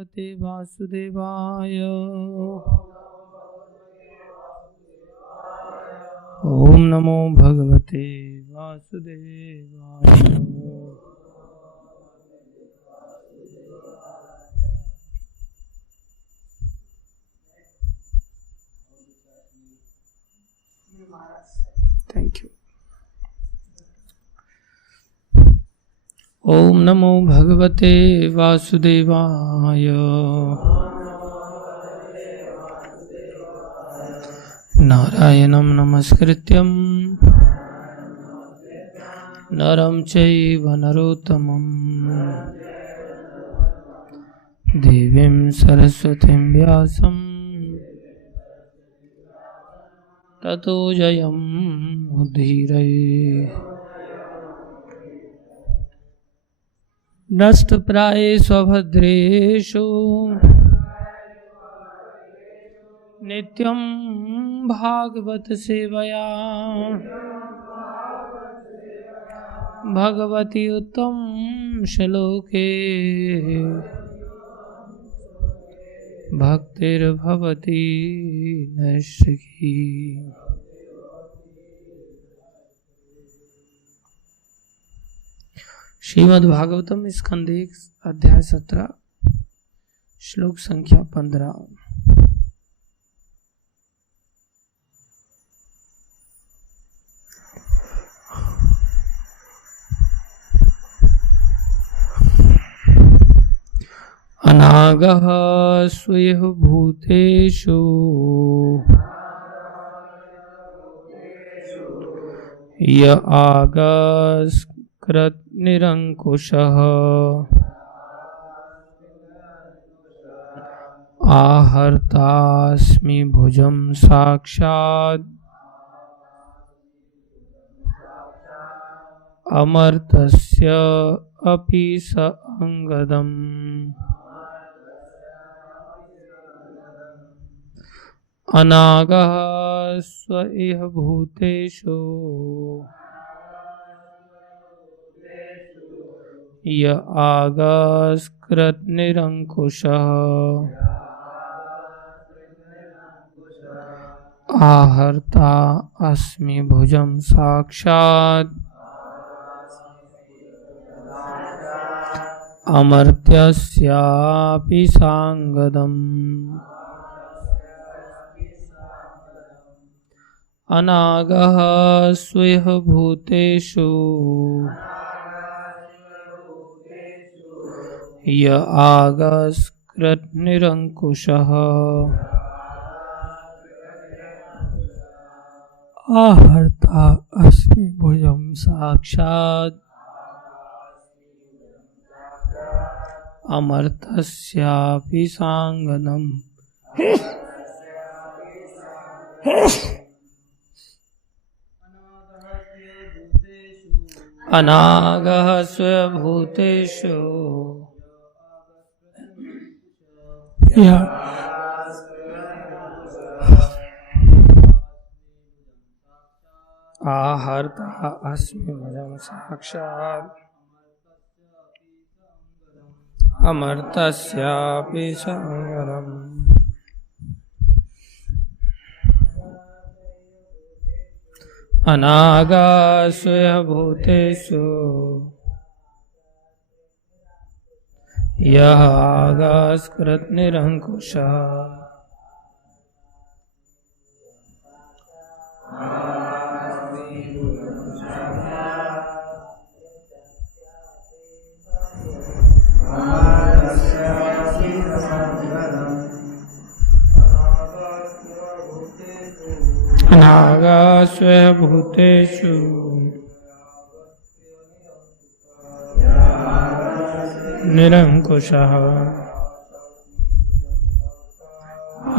भगवते वासुदेवाय। ओम नमो भगवते वासुदेवाय। Thank you. ओम नमो भगवते वासुदेवाय। नारायणं नमस्कृत्यं नरं चैव नरोत्तमं देवीं सरस्वतीं व्यासं ततो जयमुदीरये। नष्टप्रायेषु अभद्रेषु नित्यं भागवत सेवया भगवती उत्तम श्लोके भक्तिर्भवती नैष्ठिकी। श्रीमद्भागवतम स्कंद 1 अध्याय 17 श्लोक संख्या 15। अनागः स्वयं भूतेषु य आगस्कृत निरंकुशः आहर्तास्मि भुजं साक्षात् अमर्तस्य अपि स अंगदम्। अनागः स्वइह भूतेषु य आगस्कृत निरंकुशः आहर्ता अस्मि भुजं साक्षात् अमर्त्यस्यापि सांगदम्। अनागः स्वयं भूतेषु य आगस्कृत निरंकुशः आहर्ता अस्मि भुजं साक्षात् अमर्त्यस्यापि सांगदम्। अनागः स्वयं भूतेषु आहर्ता अस्मि भुजं साक्षात् अमर्त्यस्यापि सांगदम्। अनागः स्वयं भूतेषु यः आगस्कृत निरंकुशः अनागः स्वयं भूतेषु निरंकुशः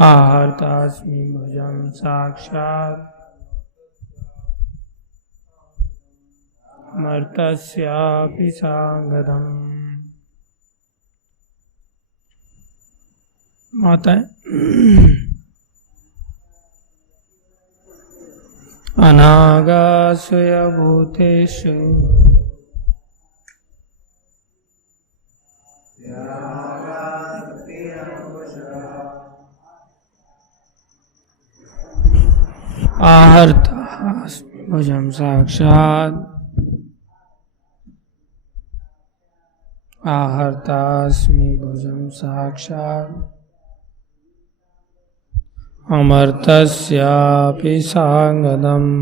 आहर्तास्मि भुजं साक्षात् अमर्त्यस्यापि सांगदम्। माताएं, अनागः स्वयं भूतेषु आहर्तास्मि भुजं साक्षात् आहर्तास्मि भुजं साक्षात् अमर्तस्यापि सांगदम्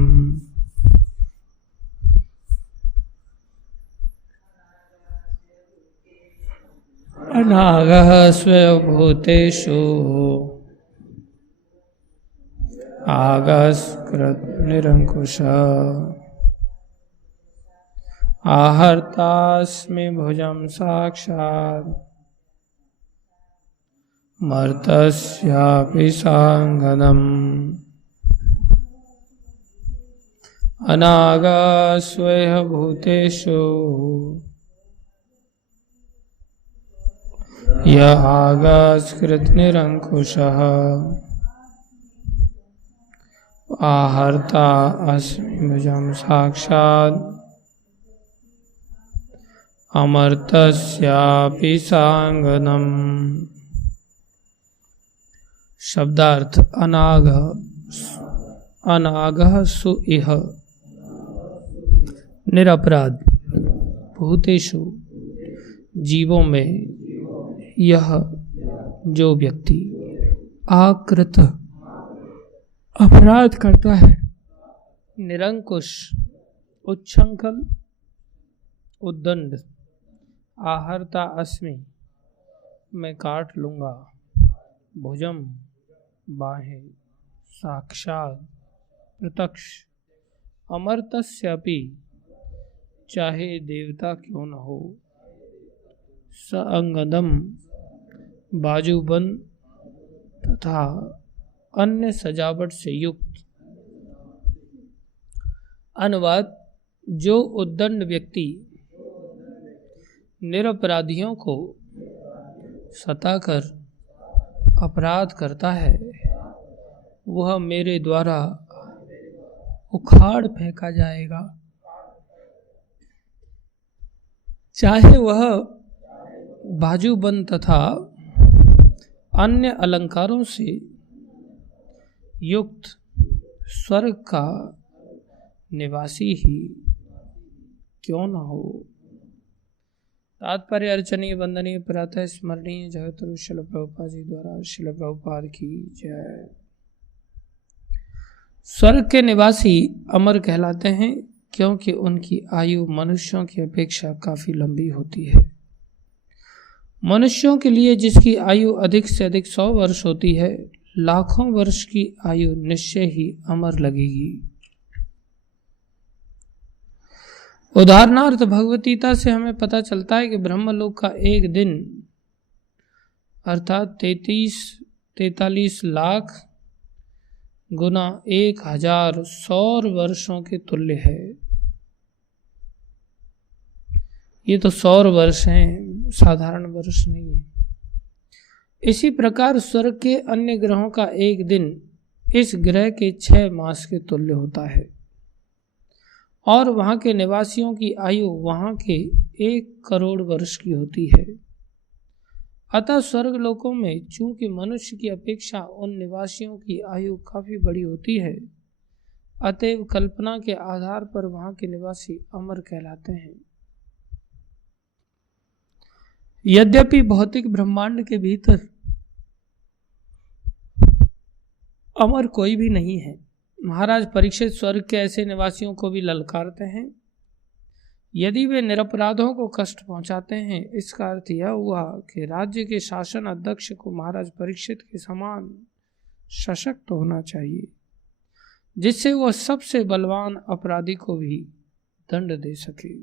अनागः स्वभूतेषु आगस्कृत निरंकुशः आहर्तास्मि भुजं साक्षात् मर्तस्यापि सांगदम् अनागः स्वभूतेषु य आगस्कृत निरंकुशः आहर्ता अस्मि भुजं साक्षात् अमर्तस्यापि सांगदम्। शब्दार्थ अनागः अनागः सु इह निरपराध भूतेषु जीवों में यह जो व्यक्ति आकृत अपराध करता है निरंकुश उच्छृंखल उद्दंड आहर्ता अस्मि मैं काट लूँगा भुजम बाहें साक्षात प्रत्यक्ष अमर्तस्यापि चाहे देवता क्यों न हो संगदम बाजूबंद तथा अन्य सजावट से युक्त। अनुवाद जो उद्दंड व्यक्ति निरपराधियों को सताकर अपराध करता है वह मेरे द्वारा उखाड़ फेंका जाएगा, चाहे वह बाजूबंद तथा अन्य अलंकारों से युक्त स्वर्ग का निवासी ही क्यों न हो। तात्पर्य अर्चनीय वंदनीय प्रातः स्मरणीय जगतगुरु शिल प्रभुपाद जी द्वारा शिल प्रभुपाद की जय। स्वर्ग के निवासी अमर कहलाते हैं क्योंकि उनकी आयु मनुष्यों की अपेक्षा काफी लंबी होती है। मनुष्यों के लिए जिसकी आयु अधिक से अधिक 100 वर्ष होती है, लाखों वर्ष की आयु निश्चय ही अमर लगेगी। उदाहरणार्थ भगवतीता से हमें पता चलता है कि ब्रह्मलोक का एक दिन अर्थात 43 लाख गुना 1000 सौर वर्षों के तुल्य है। ये तो सौर वर्ष हैं, साधारण वर्ष नहीं है। इसी प्रकार स्वर्ग के अन्य ग्रहों का एक दिन इस ग्रह के 6 मास के तुल्य होता है और वहां के निवासियों की आयु वहां के 1 करोड़ वर्ष की होती है। अतः स्वर्ग लोकों में चूंकि मनुष्य की अपेक्षा उन निवासियों की आयु काफी बड़ी होती है, अतएव कल्पना के आधार पर वहां के निवासी अमर कहलाते हैं। यद्यपि भौतिक ब्रह्मांड के भीतर अमर कोई भी नहीं है, महाराज परीक्षित स्वर्ग के ऐसे निवासियों को भी ललकारते हैं। यदि वे निरपराधों को कष्ट पहुंचाते हैं, इसका अर्थ यह हुआ कि राज्य के शासन अध्यक्ष को महाराज परीक्षित के समान सशक्त होना चाहिए, जिससे वह सबसे बलवान अपराधी को भी दंड दे सके।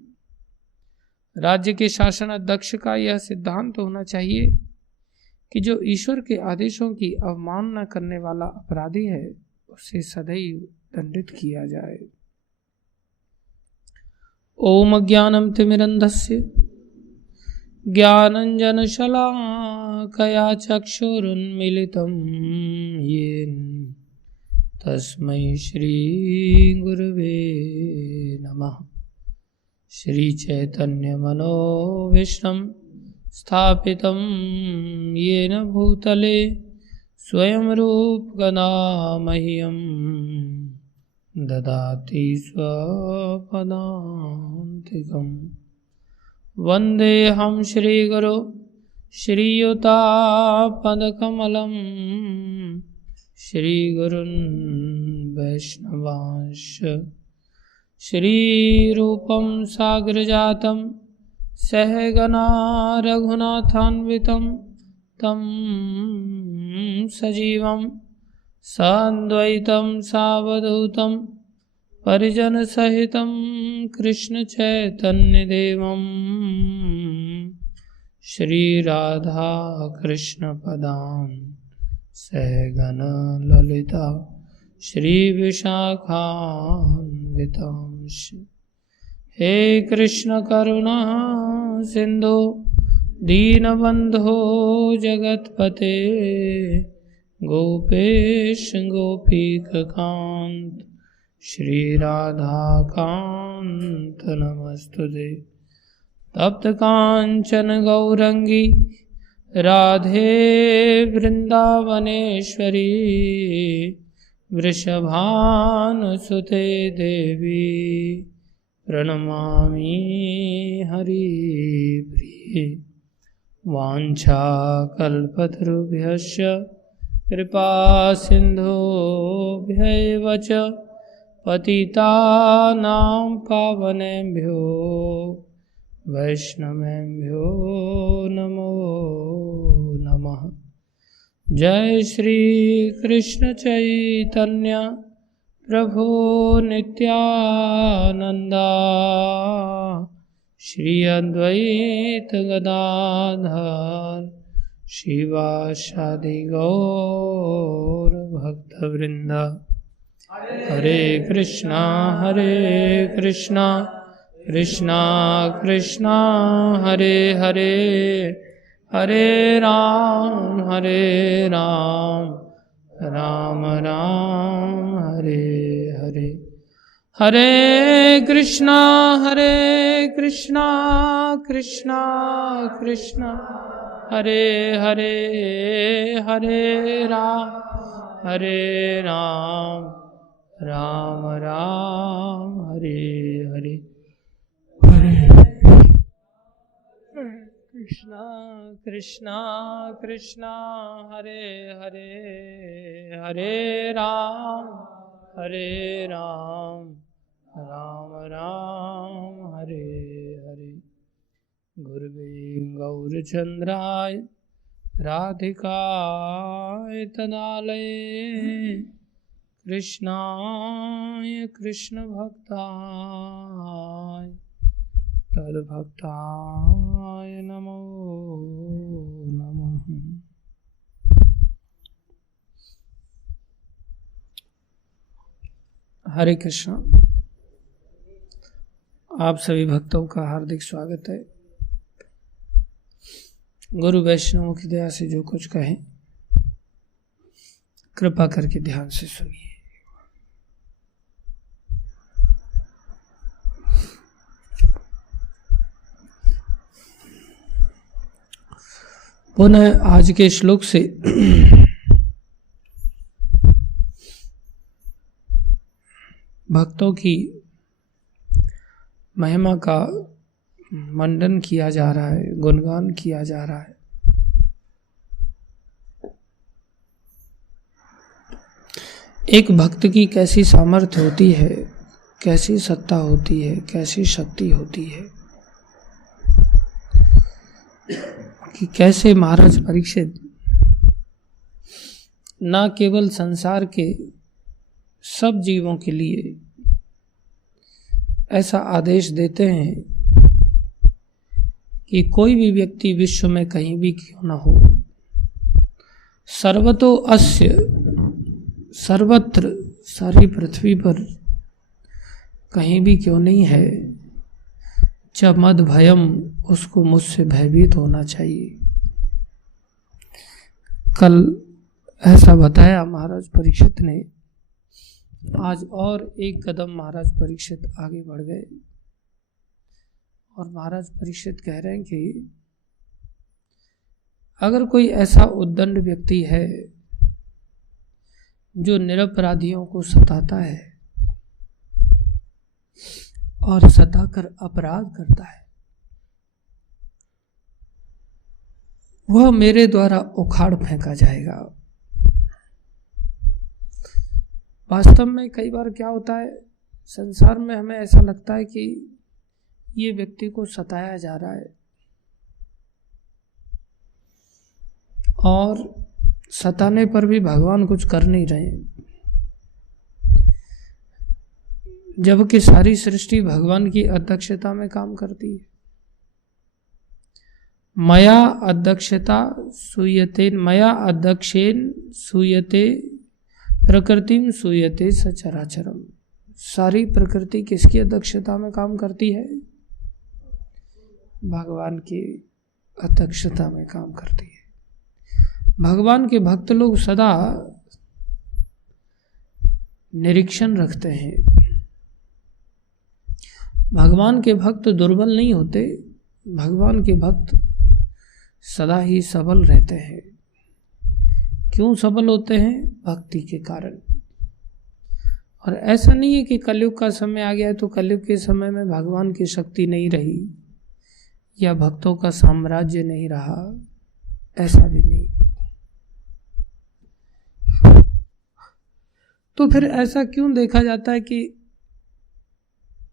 राज्य के शासन अध्यक्ष का यह सिद्धांत होना चाहिए कि जो ईश्वर के आदेशों की अवमानना करने वाला अपराधी है उसे सदैव दंडित किया जाए। ओम ज्ञानम तिमिरन्धस्य ज्ञानञ्जनशलाकया चक्षुरुन्मीलितं येन तस्मै श्री गुरवे नमः। श्री चैतन्य मनोभीष्टं स्थापितं येन भूतले स्वयं रूपकदा मह्यं ददाति स्वपदान्तिकम्। वन्देऽहं श्रीगुरो श्रीयुतापदकमलं श्रीगुरुन् वैष्णवांश्च श्रीरूपं साग्रजातं सहगना रघुनाथान्वितं तं सजीवं साद्वैतं सावधूतं परिजनसहितं कृष्णचैतन्यदेवं श्रीराधाकृष्णपदान् सहगण ललिता श्रीविशाखान्वितांश्च। हे कृष्ण करुणा सिंधु दीनबंधो जगत्पते गोपेश गोपीकांत श्रीराधाकांत नमस्तुते। तप्त कांचन गौरंगी राधे वृंदावनेश्वरी वृषभानुसुते देवी प्रणमामि हरिप्रिये। वाञ्छाकल्पतरुभ्यश्च कृपा सिन्धुभ्यैव च पतितानां पावनेभ्यो वैष्णवेभ्यो नमो नमः। जय श्री कृष्ण चैतन्य प्रभु नित्यानंदा श्री अद्वैत गदाधर शिवासादि गौर भक्तवृंद। हरे कृष्णा कृष्णा कृष्णा हरे हरे, हरे राम राम राम हरे हरे। हरे कृष्णा कृष्णा कृष्णा हरे हरे, हरे राम राम राम हरे हरे। कृष्णा कृष्णा हरे हरे, हरे राम राम हरे हरे। गुरुवे गौरचंद्राय राधिकाय तदालये कृष्णाय कृष्ण भक्ताय तद्भक्ताय नमो नमः। हरे कृष्ण। आप सभी भक्तों का हार्दिक स्वागत है। गुरु वैष्णवों की दया से जो कुछ कहें कृपा करके ध्यान से सुनिए। पुनः आज के श्लोक से भक्तों की महिमा का मंडन किया जा रहा है, गुणगान किया जा रहा है। एक भक्त की कैसी सामर्थ्य होती है, कैसी सत्ता होती है, कैसी शक्ति होती है कि कैसे महाराज परीक्षित न केवल संसार के सब जीवों के लिए ऐसा आदेश देते हैं कि कोई भी व्यक्ति विश्व में कहीं भी क्यों न हो, सर्वतो अस्य, सर्वत्र सारी पृथ्वी पर कहीं भी क्यों नहीं है, च मद भयम, उसको मुझसे भयभीत होना चाहिए। कल ऐसा बताया महाराज परीक्षित ने। आज और एक कदम महाराज परीक्षित आगे बढ़ गए और महाराज परीक्षित कह रहे हैं कि अगर कोई ऐसा उद्दंड व्यक्ति है जो निरपराधियों को सताता है और सताकर अपराध करता है, वह मेरे द्वारा उखाड़ फेंका जाएगा। वास्तव में कई बार क्या होता है, संसार में हमें ऐसा लगता है कि ये व्यक्ति को सताया जा रहा है और सताने पर भी भगवान कुछ कर नहीं रहे, जबकि सारी सृष्टि भगवान की अध्यक्षता में काम करती है। मया अध्यक्षेन सूयते प्रकृतिम सूयते सचराचरम। सारी प्रकृति किसकी अध्यक्षता में काम करती है? भगवान की अध्यक्षता में काम करती है। भगवान के भक्त लोग सदा निरीक्षण रखते हैं। भगवान के भक्त दुर्बल नहीं होते, भगवान के भक्त सदा ही सबल रहते हैं। क्यों सबल होते हैं? भक्ति के कारण। और ऐसा नहीं है कि कलयुग का समय आ गया है तो कलयुग के समय में भगवान की शक्ति नहीं रही या भक्तों का साम्राज्य नहीं रहा, ऐसा भी नहीं। तो फिर ऐसा क्यों देखा जाता है कि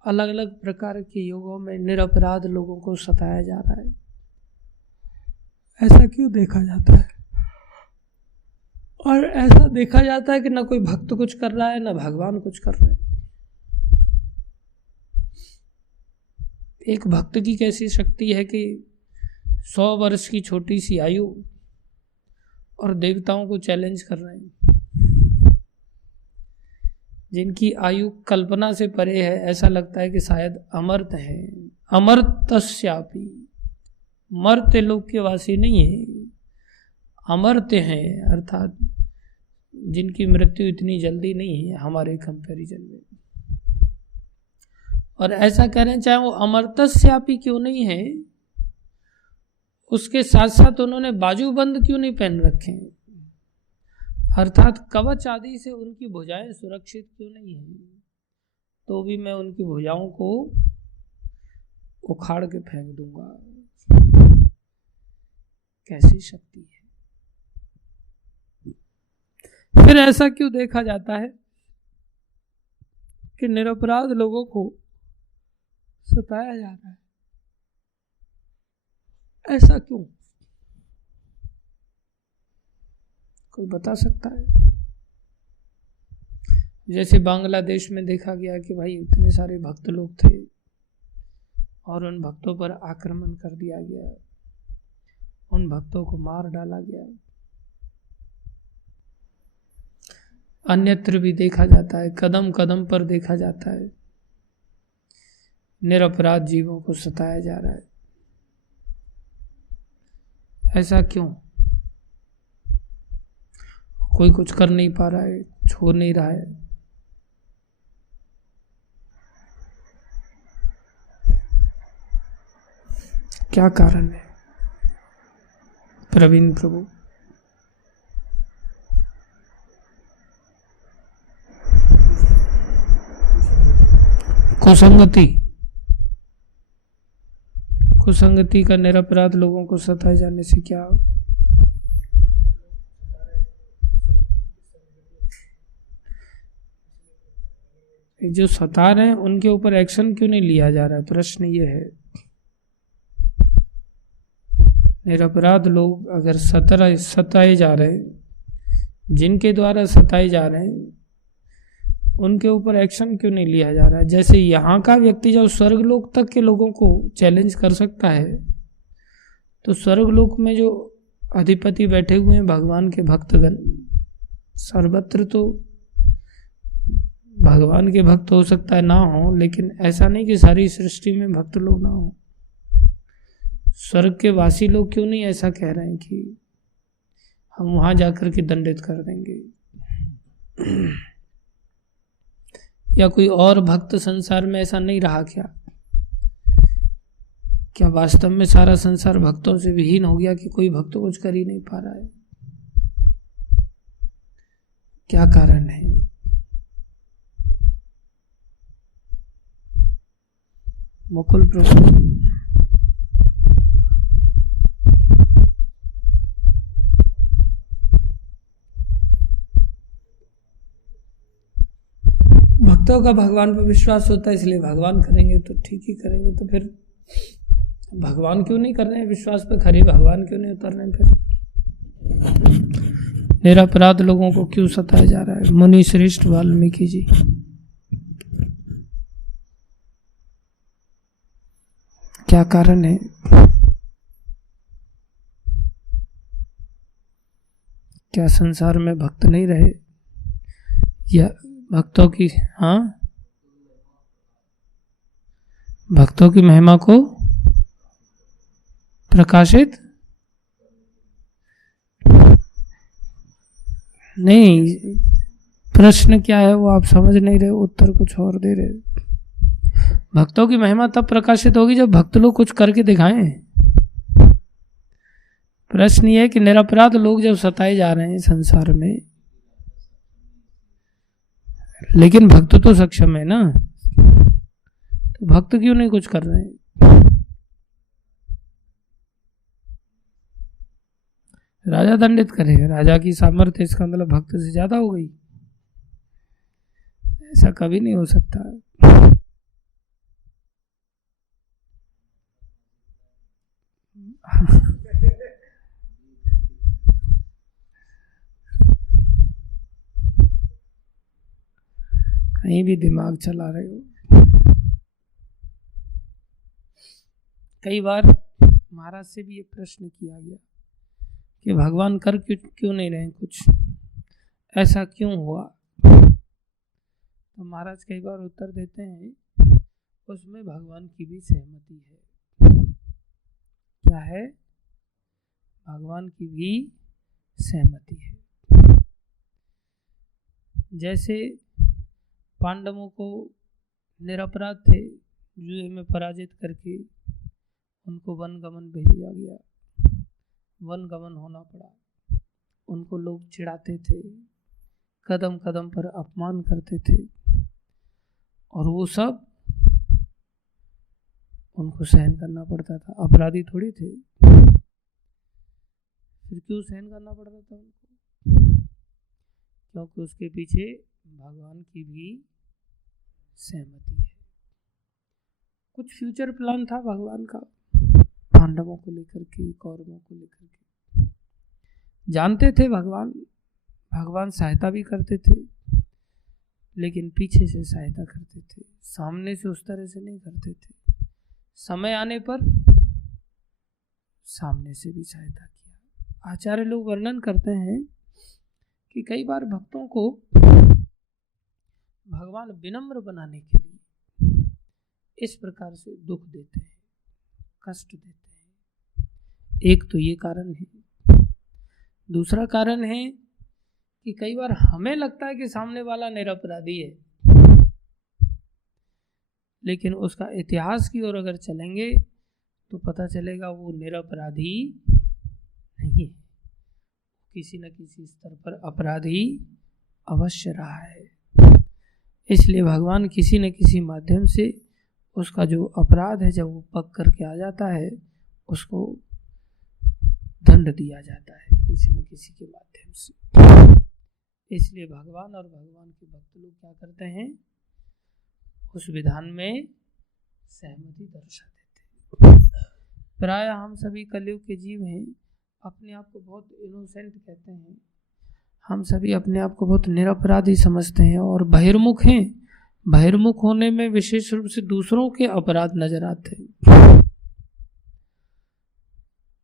अलग अलग प्रकार के युगों में निरपराध लोगों को सताया जा रहा है? ऐसा क्यों देखा जाता है? और ऐसा देखा जाता है कि ना कोई भक्त कुछ कर रहा है ना भगवान कुछ कर रहे हैं। एक भक्त की कैसी शक्ति है कि 100 वर्ष की छोटी सी आयु और देवताओं को चैलेंज कर रहे हैं, जिनकी आयु कल्पना से परे है। ऐसा लगता है कि शायद अमर्त है। अमर्तस्यापि, मर्त्य लोक के वासी नहीं है, अमर्त्य हैं, अर्थात जिनकी मृत्यु इतनी जल्दी नहीं है हमारे कंपैरिजन में। और ऐसा कह रहे हैं चाहे वो अमर्तस्यापि क्यों नहीं है, उसके साथ साथ उन्होंने बाजूबंद क्यों नहीं पहन रखे हैं, अर्थात कवच आदि से उनकी भुजाएं सुरक्षित क्यों नहीं है, तो भी मैं उनकी भुजाओं को उखाड़ के फेंक दूंगा। कैसी शक्ति है। फिर ऐसा क्यों देखा जाता है कि निरपराध लोगों को सताया जा रहा है? ऐसा क्यों? कोई बता सकता है? जैसे बांग्लादेश में देखा गया कि भाई इतने सारे भक्त लोग थे और उन भक्तों पर आक्रमण कर दिया गया, उन भक्तों को मार डाला गया। अन्यत्र भी देखा जाता है, कदम कदम पर देखा जाता है, निरपराध जीवों को सताया जा रहा है। ऐसा क्यों? कोई कुछ कर नहीं पा रहा है, छोड़ नहीं रहा है। क्या कारण है? प्रवीण प्रभु। कुसंगति का निरपराध लोगों को सताए जाने से क्या? जो सता रहे हैं उनके ऊपर एक्शन क्यों नहीं लिया जा रहा है? प्रश्न ये है। निरपराध लोग अगर सताए जा रहे हैं, जिनके द्वारा सताए जा रहे हैं, उनके ऊपर एक्शन क्यों नहीं लिया जा रहा है? जैसे यहाँ का व्यक्ति जब स्वर्गलोक तक के लोगों को चैलेंज कर सकता है, तो स्वर्गलोक में जो अधिपति बैठे हुए हैं भगवान के भक्तगण, सर्वत्र तो भगवान के भक्त हो सकता है ना हो, लेकिन ऐसा नहीं कि सारी सृष्टि में भक्त लोग ना हो। स्वर्ग के वासी लोग क्यों नहीं ऐसा कह रहे हैं कि हम वहां जाकर के दंडित कर देंगे? या कोई और भक्त संसार में ऐसा नहीं रहा क्या क्या वास्तव में सारा संसार भक्तों से विहीन हो गया कि कोई भक्त कुछ कर ही नहीं पा रहा है? क्या कारण है? मुकुल प्रभु भक्तों का भगवान पर विश्वास होता है, इसलिए भगवान करेंगे तो ठीक ही करेंगे। तो फिर भगवान क्यों नहीं कर रहे हैं विश्वास पे खरे? भगवान क्यों नहीं उतर रहे हैं? फिर निरपराध लोगों को क्यों सताया जा रहा है? मुनि श्रेष्ठ वाल्मीकि जी, क्या कारण है? क्या संसार में भक्त नहीं रहे या भक्तों की, हाँ, भक्तों की महिमा को प्रकाशित नहीं? प्रश्न क्या है वो आप समझ नहीं रहे, उत्तर कुछ और दे रहे। भक्तों की महिमा तब प्रकाशित होगी जब भक्त लोग कुछ करके दिखाएं। प्रश्न ये है कि निरपराध लोग जब सताए जा रहे हैं संसार में, लेकिन भक्त तो सक्षम है ना, तो भक्त क्यों नहीं कुछ कर रहे हैं? राजा दंडित करेगा, राजा की सामर्थ्य इसका मतलब भक्त से ज्यादा हो गई? ऐसा कभी नहीं हो सकता। कहीं भी दिमाग चला रहे हो। कई बार महाराज से भी ये प्रश्न किया गया कि भगवान कर क्यों नहीं रहे कुछ, ऐसा क्यों हुआ? तो महाराज कई बार उत्तर देते हैं, उसमें भगवान की भी सहमति है। क्या है? भगवान की भी सहमति है। जैसे पांडवों को निरपराध थे, जुए में पराजित करके उनको वन गमन भेजा गया, वन गमन होना पड़ा। उनको लोग चिढ़ाते थे, कदम कदम पर अपमान करते थे, और वो सब उनको सहन करना पड़ता था। अपराधी थोड़ी थे, फिर क्यों सहन करना पड़ रहा था उनको? क्योंकि उसके पीछे भगवान की भी सहमति है। कुछ फ्यूचर प्लान था भगवान का पांडवों को लेकर के, कौरवों को लेकर के। जानते थे भगवान सहायता भी करते थे, लेकिन पीछे से सहायता करते थे, सामने से उस तरह से नहीं करते थे। समय आने पर सामने से भी सहायता किया। आचार्य लोग वर्णन करते हैं कि कई बार भक्तों को भगवान विनम्र बनाने के लिए इस प्रकार से दुख देते हैं, कष्ट देते हैं। एक तो ये कारण है। दूसरा कारण है कि कई बार हमें लगता है कि सामने वाला निरपराधी है, लेकिन उसका इतिहास की ओर अगर चलेंगे तो पता चलेगा वो निरपराधी नहीं है, किसी न किसी स्तर पर अपराधी अवश्य रहा है। इसलिए भगवान किसी न किसी माध्यम से उसका जो अपराध है, जब वो पक करके आ जाता है, उसको दंड दिया जाता है किसी न किसी के माध्यम से। इसलिए भगवान और भगवान के भक्त लोग क्या करते हैं, उस विधान में सहमति दर्शा देते हैं। प्राय हम सभी कलयुग के जीव हैं, अपने आप को बहुत इनोसेंट कहते हैं, हम सभी अपने आप को बहुत निरपराधी समझते हैं और बहिर्मुख हैं। बहिर्मुख होने में विशेष रूप से दूसरों के अपराध नजर आते हैं।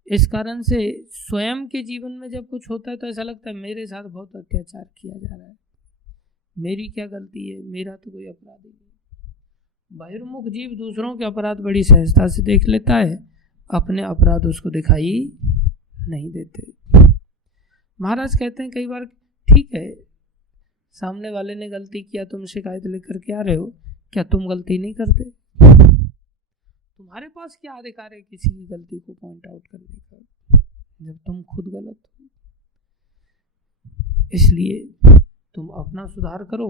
इस कारण से स्वयं के जीवन में जब कुछ होता है तो ऐसा लगता है मेरे साथ बहुत अत्याचार किया जा रहा है, मेरी क्या गलती है, मेरा तो कोई अपराध ही नहीं। बहिर्मुख जीव दूसरों के अपराध बड़ी सहजता से देख लेता है, अपने अपराध उसको दिखाई नहीं देते। महाराज कहते हैं कई बार ठीक है, सामने वाले ने गलती किया, तुम शिकायत लेकर के आ रहे हो, क्या तुम गलती नहीं करते? तुम्हारे पास क्या अधिकार है किसी की गलती को पॉइंट आउट करने का, जब तुम खुद गलत हो। इसलिए तुम अपना सुधार करो,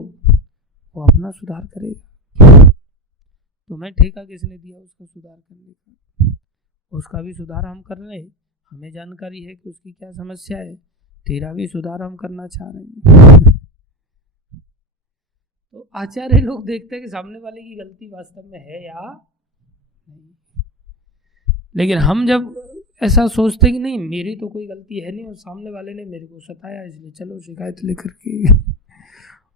वो अपना सुधार करेगा। तुम्हें ठेका किसने दिया उसका सुधार करने का? उसका भी सुधार हम कर रहे हैं, हमें जानकारी है कि उसकी क्या समस्या है, तेरा भी सुधार हम करना चाह रहे हैं। तो आचार्य लोग देखते हैं कि सामने वाले की गलती वास्तव में है या नहीं, लेकिन हम जब ऐसा सोचते हैं कि नहीं मेरी तो कोई गलती है नहीं और सामने वाले ने मेरे को सताया इसलिए चलो शिकायत लेकर के,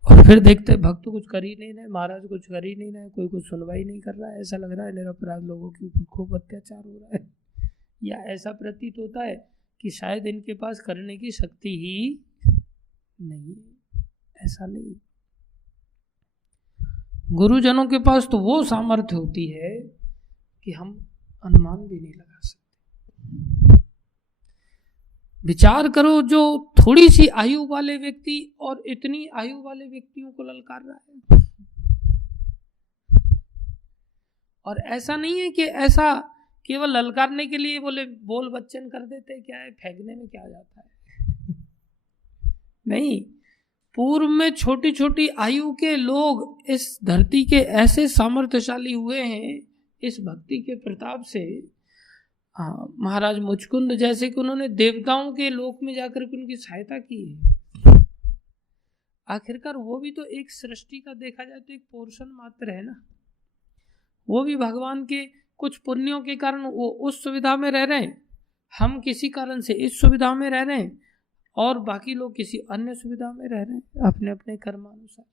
और फिर देखते भक्त कुछ कर ही नहीं रहे, महाराज कुछ कर ही नहीं रहे, कोई कुछ सुनवाई नहीं कर रहा है, ऐसा लग रहा है निरपराध लोगों के ऊपर खूब अत्याचार हो रहा है, या ऐसा प्रतीत होता है कि शायद इनके पास करने की शक्ति ही नहीं। ऐसा नहीं, गुरुजनों के पास तो वो सामर्थ्य होती है कि हम अनुमान भी नहीं लगा सकते। विचार करो, जो थोड़ी सी आयु वाले व्यक्ति और इतनी आयु वाले व्यक्तियों को ललकार रहा है, और ऐसा नहीं है कि ऐसा केवल ललकारने के लिए बोल बच्चन कर देते, क्या है फेंकने में क्या जाता है। नहीं, पूर्व में छोटी छोटी आयु के लोग इस धरती के ऐसे सामर्थ्यशाली हुए हैं इस भक्ति के प्रताप से। महाराज मुचकुंद जैसे कि उन्होंने देवताओं के लोक में जाकर के उनकी सहायता की है। आखिरकार वो भी तो एक सृष्टि का देखा जाए तो एक पोर्शन मात्र है ना, वो भी भगवान के कुछ पुण्यों के कारण वो उस सुविधा में रह रहे हैं, हम किसी कारण से इस सुविधा में रह रहे हैं और बाकी लोग किसी अन्य सुविधा में रह रहे हैं अपने अपने कर्मानुसार।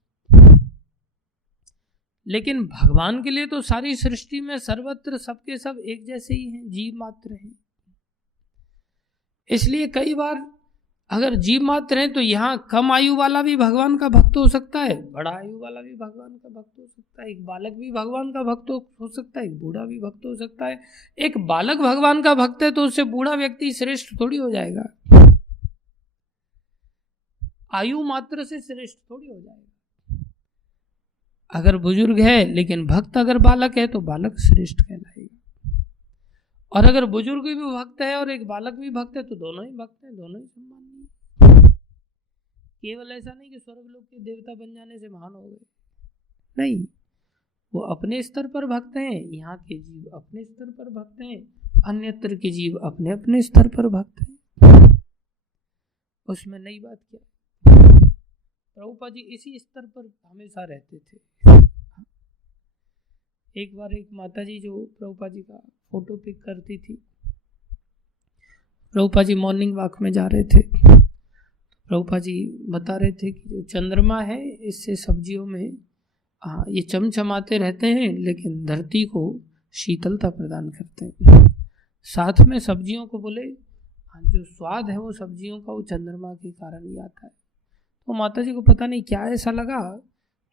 लेकिन भगवान के लिए तो सारी सृष्टि में सर्वत्र सबके सब एक जैसे ही हैं, जीव मात्र हैं। इसलिए कई बार अगर जीव मात्र हैं तो यहाँ कम आयु वाला भी भगवान का भक्त हो सकता है, बड़ा आयु वाला भी भगवान का भक्त हो सकता है, एक बालक भी भगवान का भक्त हो सकता है, एक बूढ़ा भी भक्त हो सकता है। एक बालक भगवान का भक्त है तो उससे बूढ़ा व्यक्ति श्रेष्ठ थोड़ी हो जाएगा, आयु मात्र से श्रेष्ठ थोड़ी हो जाएगा। अगर बुजुर्ग है लेकिन भक्त अगर बालक है तो बालक श्रेष्ठ कहलाएगा, और अगर बुजुर्ग भी भक्त है और एक बालक भी भक्त है तो दोनों ही भक्त हैं, दोनों ही सम्माननीय। केवल ऐसा नहीं कि स्वर्ग लोक के देवता बन जाने से महान हो गए, नहीं, वो अपने स्तर पर भक्त हैं, यहाँ के जीव अपने स्तर पर भक्त हैं, अन्यत्र के जीव अपने अपने स्तर पर भक्त हैं, उसमें नई बात क्या है। प्रभुपाद जी इसी स्तर पर हमेशा रहते थे। एक बार एक माता जी जो प्रभुपाद जी का फोटो पिक करती थी, प्रभुपाद जी मॉर्निंग वॉक में जा रहे थे, प्रभुपाद जी बता रहे थे कि जो चंद्रमा है इससे सब्जियों में ये चमचमाते रहते हैं लेकिन धरती को शीतलता प्रदान करते हैं। साथ में सब्जियों को बोले जो स्वाद है वो सब्जियों का वो चंद्रमा के कारण ही आता है। तो माता जी को पता नहीं क्या ऐसा लगा,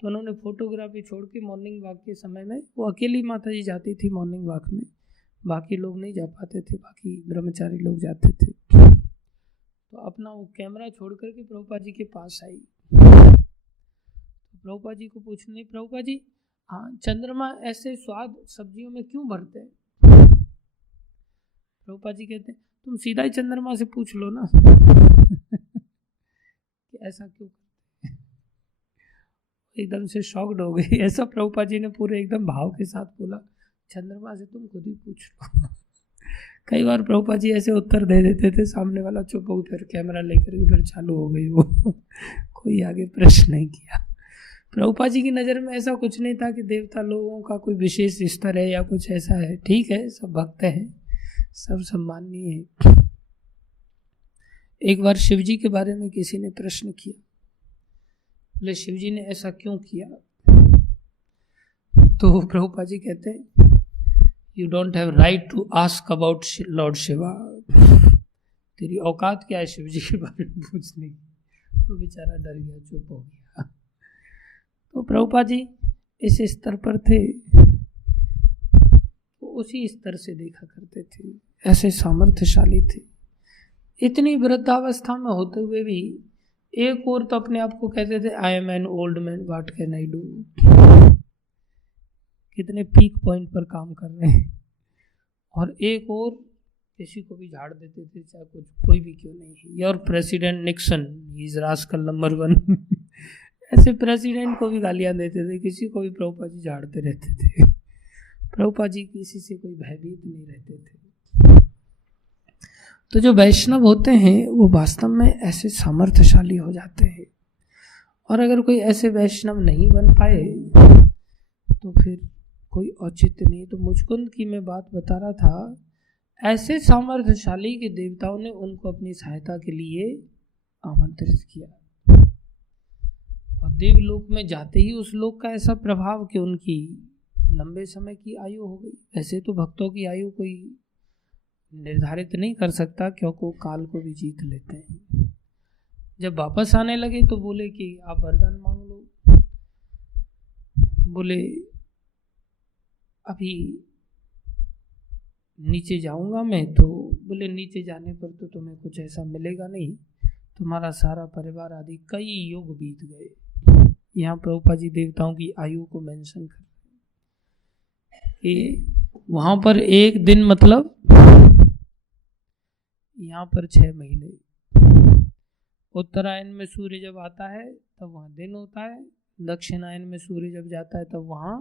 तो उन्होंने फोटोग्राफी छोड़ के मॉर्निंग वॉक के समय में, वो अकेली माता जी जाती थी मॉर्निंग वॉक में, बाकी लोग नहीं जा पाते थे, बाकी ब्रह्मचारी लोग जाते थे, तो अपना वो कैमरा छोड़ करके प्रभुपाद जी के पास आई। तो प्रभुपाद जी को पूछने, प्रभुपाद जी हाँ चंद्रमा ऐसे स्वाद सब्जियों में क्यों भरते हैं? प्रभुपाद जी कहते हैं तुम सीधा ही चंद्रमा से पूछ लो ना कि ऐसा क्यों करते हैं। एकदम से शॉक्ड हो गई, ऐसा प्रभुपाद जी ने पूरे एकदम भाव के साथ बोला, चंद्रमा से तुम खुद ही पूछ लो। कई बार प्रभुपाद जी ऐसे उत्तर दे देते थे, सामने वाला चुप हो, फिर कैमरा लेकर के फिर चालू हो गई वो कोई आगे प्रश्न नहीं किया। प्रभुपाद जी की नज़र में ऐसा कुछ नहीं था कि देवता लोगों का कोई विशेष स्तर है या कुछ ऐसा है, ठीक है सब भक्त हैं, सब सम्माननीय है। एक बार शिव जी के बारे में किसी ने प्रश्न किया, बोले शिव जी ने ऐसा क्यों किया? तो प्रभुपाद जी कहते हैं you don't have right to ask about Lord Shiva, तेरी औकात क्या है शिव जी के बारे में पूछने की। तो बेचारा डर गया, चुप हो गया। तो प्रभुपाद जी इस स्तर पर थे, वो उसी स्तर से देखा करते थे, ऐसे सामर्थ्यशाली थे। इतनी वृद्धावस्था में होते हुए भी एक और तो अपने आप को कहते थे I am an old man what can I do. कितने पीक पॉइंट पर काम कर रहे हैं, और एक और किसी को भी झाड़ देते थे, चाहे कुछ कोई भी क्यों नहीं है। Your president Nixon is rascal number 1 ऐसे प्रेसिडेंट को भी गालियां देते थे, किसी को भी प्रभुपाद जी झाड़ते रहते थे। प्रभुपाद जी किसी से कोई भयभीत नहीं रहते थे। तो जो वैष्णव होते हैं वो वास्तव में ऐसे सामर्थ्यशाली हो जाते हैं। और अगर कोई ऐसे वैष्णव नहीं बन पाए तो फिर कोई औचित्य नहीं। तो मुचकुंद की मैं बात बता रहा था, ऐसे सामर्थ्यशाली के देवताओं ने उनको अपनी सहायता के लिए आमंत्रित किया। और देवलोक में जाते ही उस लोक का ऐसा प्रभाव कि उनकी लंबे समय की आयु हो गई। वैसे तो भक्तों की आयु कोई निर्धारित नहीं कर सकता, क्योंकि वो काल को भी जीत लेते हैं। जब वापस आने लगे तो बोले कि आप वरदान मांग लो। बोले अभी नीचे जाऊंगा मैं। तो बोले नीचे जाने पर तो तुम्हें कुछ ऐसा मिलेगा नहीं, तुम्हारा सारा परिवार आदि कई युग बीत गए। यहाँ प्रभुपाद जी देवताओं की आयु को मेंशन कर कि वहां पर एक दिन मतलब यहाँ पर 6 महीने। उत्तरायण में सूर्य जब आता है तब वहाँ दिन होता है, दक्षिणायन में सूर्य जब जाता है तब वहाँ